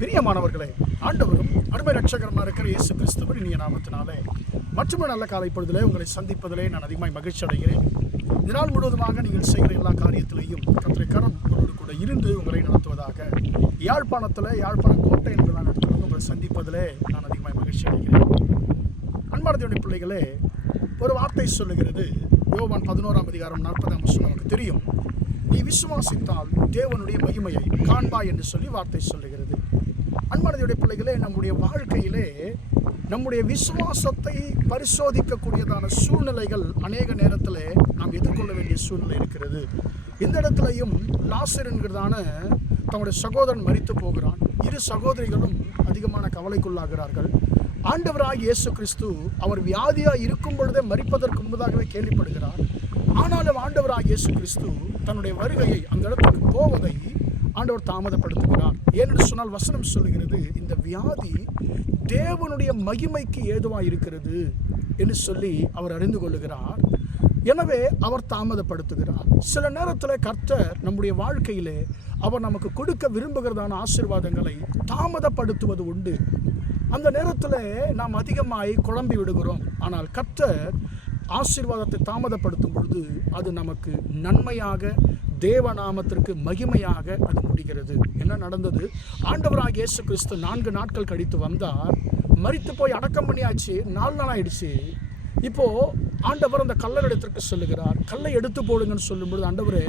பிரியமானவர்களே, ஆண்டவரும் அருமை ரட்சகரமாக இருக்கிற இயேசு கிறிஸ்துவின் இனிய நாமத்தினாலே மற்றும் நல்ல காலை பொழுதிலே உங்களை சந்திப்பதிலே நான் அதிகமாக மகிழ்ச்சி அடைகிறேன். இதனால் முழுவதுமாக நீங்கள் செய்கிற எல்லா காரியத்திலேயும் கர்த்தருடைய கரம் உங்களோடு கூட இருந்து உங்களை நடத்துவதாக. யாழ்ப்பாண கோட்டை என்பதான இடத்துல உங்களை சந்திப்பதிலே நான் அதிகமாக மகிழ்ச்சி அடைகிறேன். அன்பானதுடைய பிள்ளைகளே, ஒரு வார்த்தை சொல்லுகிறது. யோவான் 11:40 நமக்கு தெரியும். நீ விசுவாசித்தால் தேவனுடைய மகிமையை காண்பாய் என்று சொல்லி வார்த்தை சொல்லுகிறது. அன்பானதுடைய பிள்ளைகளே, நம்முடைய வாழ்க்கையிலே நம்முடைய விசுவாசத்தை பரிசோதிக்கக்கூடியதான சூழ்நிலைகள் அநேக நேரத்தில் நாம் எதிர்கொள்ள வேண்டிய சூழ்நிலை இருக்கிறது. இந்த இடத்துலையும் லாசர் என்கிறதான தம்முடைய சகோதரன் மரித்து போகிறான். இரு சகோதரிகளும் அதிகமான கவலைக்குள்ளாகிறார்கள். ஆண்டவராகிய இயேசு கிறிஸ்து அவர் வியாதியாக இருக்கும் பொழுதே மரிப்பதற்கு முன்பதாகவே கேள்விப்படுகிறார். ஆனாலும் ஆண்டவராகிய இயேசு கிறிஸ்து தன்னுடைய வருகையை அந்த இடத்துக்கு போவதை ஆண்டவர் தாமதப்படுத்துகிறார். ஏனென்று சொன்னால் வசனம் சொல்லுகிறது, இந்த வியாதி தேவனுடைய மகிமைக்கு ஏதுவாக இருக்கிறது என்று சொல்லி அவர் அறிந்து கொள்ளுகிறார். எனவே அவர் தாமதப்படுத்துகிறார். சில நேரத்தில் கர்த்தர் நம்முடைய வாழ்க்கையிலே அவர் நமக்கு கொடுக்க விரும்புகிறதான ஆசீர்வாதங்களை தாமதப்படுத்துவது உண்டு. அந்த நேரத்தில் நாம் அதிகமாய் குழம்பி விடுகிறோம். ஆனால் கர்த்தர் ஆசீர்வாதத்தை தாமதப்படுத்தும் பொழுது அது நமக்கு நன்மையாக, தேவநாமத்திற்கு மகிமையாக அது முடிகிறது. என்ன நடந்தது? ஆண்டவராகிய இயேசு கிறிஸ்து 4 நாட்கள் கழித்து வந்தார். மரித்து போய் அடக்கம் பண்ணியாச்சு. 4 நாள் ஆயிடுச்சு. இப்போது ஆண்டவர் அந்த கல்லறிடத்திற்கு சொல்லுகிறார். கல்லை எடுத்து போடுங்கன்னு சொல்லும்பொழுது, ஆண்டவரே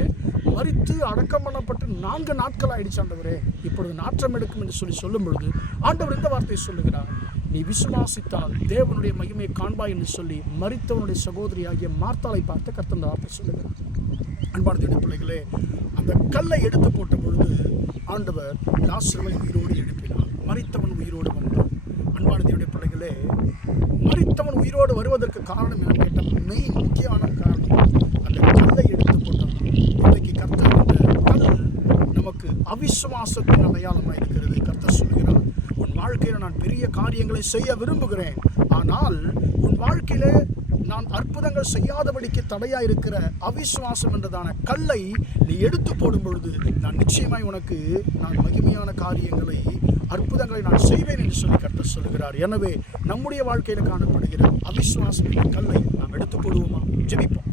மரித்து அடக்கம் பண்ணப்பட்டு 4 நாட்கள் ஆயிடுச்சு ஆண்டவரே, இப்பொழுது நாற்றம் எடுக்கும் என்று சொல்லும் பொழுது ஆண்டவர் இந்த வார்த்தையை சொல்லுகிறார், நீ விசுவாசித்தால் தேவனுடைய மகிமையை காண்பாய் என்று சொல்லி மரித்தவனுடைய சகோதரியாகிய மார்த்தாளை பார்த்து கர்த்தர் இந்த வார்த்தை சொல்லுகிறார். அன்பானதுடைய பிள்ளைகளே, அந்த கல்லை எடுத்து போட்ட பொழுது ஆண்டவர் லாசருவை உயிரோடு எழுப்பினார். மரித்தவன் உயிரோடு வந்தான். அன்பானதுடைய பிள்ளைகளே, மரித்தவன் உயிரோடு வருவதற்கு காரணம் என்ன கேட்டால், முக்கியமான காரணம் அந்த கல்லை எடுத்து போட்டான். இன்றைக்கு கர்த்தர் அந்த கல் நமக்கு அவிசுவாசத்தின் அடையாளமாக இருக்கிறது. கர்த்தர் சொல்கிறார், உன் வாழ்க்கையில் நான் பெரிய காரியங்களை செய்ய விரும்புகிறேன், ஆனால் உன் வாழ்க்கையில நான் அற்புதங்கள் செய்யாதபடிக்கு தடையாக இருக்கிற அவிசுவாசம் என்றதான கல்லை நீ எடுத்து போடும் பொழுது நான் நிச்சயமாய் உனக்கு நான் மகிமையான காரியங்களை, அற்புதங்களை நான் செய்வேன் என்று சொல்லி கர்த்தர் சொல்லுகிறார். எனவே நம்முடைய வாழ்க்கையில் காணப்படுகிற அவிசுவாசம் என்ற கல்லை நாம் எடுத்து போடுவோமா? ஜெபிப்போம்.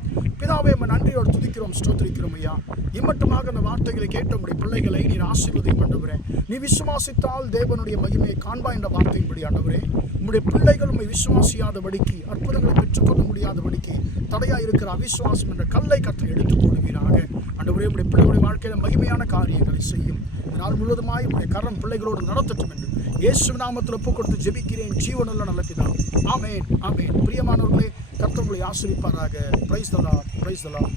பிதாவே, நன்றியோடு துதிக்கிறோம், ஸ்தோத்திரிக்கிறோம் ஐயா. இம்மட்டுமாக அந்த வார்த்தைகளை கேட்ட உடைய பிள்ளைகளை நீர் ஆசீர்வதியும் ஆண்டவரே. நீ விசுவாசித்தால் தேவனுடைய மகிமையை காண்பாய் என்ற வார்த்தையின்படி ஆண்டவரே, உம்முடைய பிள்ளைகள் உம்மை விசுவாசியாதபடிக்கு, அற்புதங்களை பெற்றுக்கொள்ள முடியாதபடிக்கு தடையாக இருக்கிற அவிசுவாசம் என்ற கல்லை கற்று எடுத்து போடுவீராக ஆண்டவரே. உம்முடைய பிள்ளைகளுடைய வாழ்க்கையில மகிமையான காரியங்களை செய்யும். நாள் முழுவதுமாய் உம்முடைய கரம் பிள்ளைகளோடு நடத்தட்டும் என்று இயேசு நாமத்தில் ஒப்புக் கொடுத்து ஜெபிக்கிறேன், ஜீவனுள்ள நல்ல பிதாவே. ஆமென், ஆமென். பிரியமானவர்களே, கர்த்தர் உங்களை ஆசீர்வதிப்பாராக. Praise the Lord, praise the Lord.